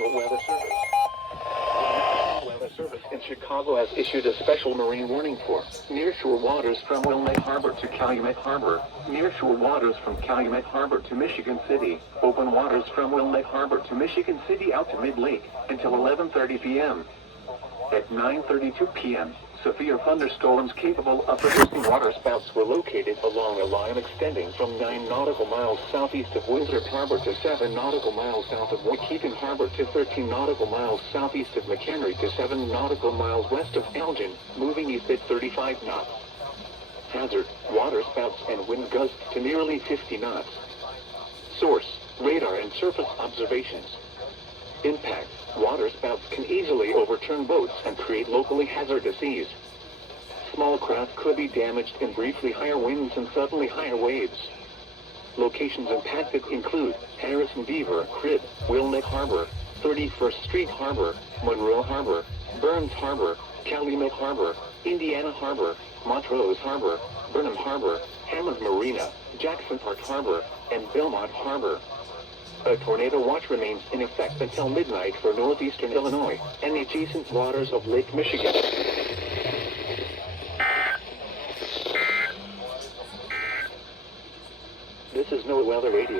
National Weather Service. The National Weather Service in Chicago has issued a special marine warning for nearshore waters from Wilmette Harbor to Calumet Harbor, nearshore waters from Calumet Harbor to Michigan City, open waters from Wilmette Harbor to Michigan City out to mid-lake until 11:30 p.m. At 9:32 p.m., severe thunderstorms capable of producing waterspouts were located along a line extending from 9 nautical miles southeast of Winthrop Harbor to 7 nautical miles south of Waukegan Harbor to 13 nautical miles southeast of McHenry to 7 nautical miles west of Elgin, moving east at 35 knots. Hazard, waterspouts and wind gusts to nearly 50 knots. Source, radar and surface observations. Impact, waterspouts can easily overturn boats and create locally hazardous seas. Small craft could be damaged in briefly higher winds and suddenly higher waves. Locations impacted include Harrison Beaver Crib, Wilmette Harbor, 31st Street Harbor, Monroe Harbor, Burns Harbor, Calumet Harbor, Indiana Harbor, Montrose Harbor, Burnham Harbor, Hammond Marina, Jackson Park Harbor, and Belmont Harbor. A tornado watch remains in effect until midnight for northeastern Illinois and the adjacent waters of Lake Michigan. This is NOAA Weather Radio.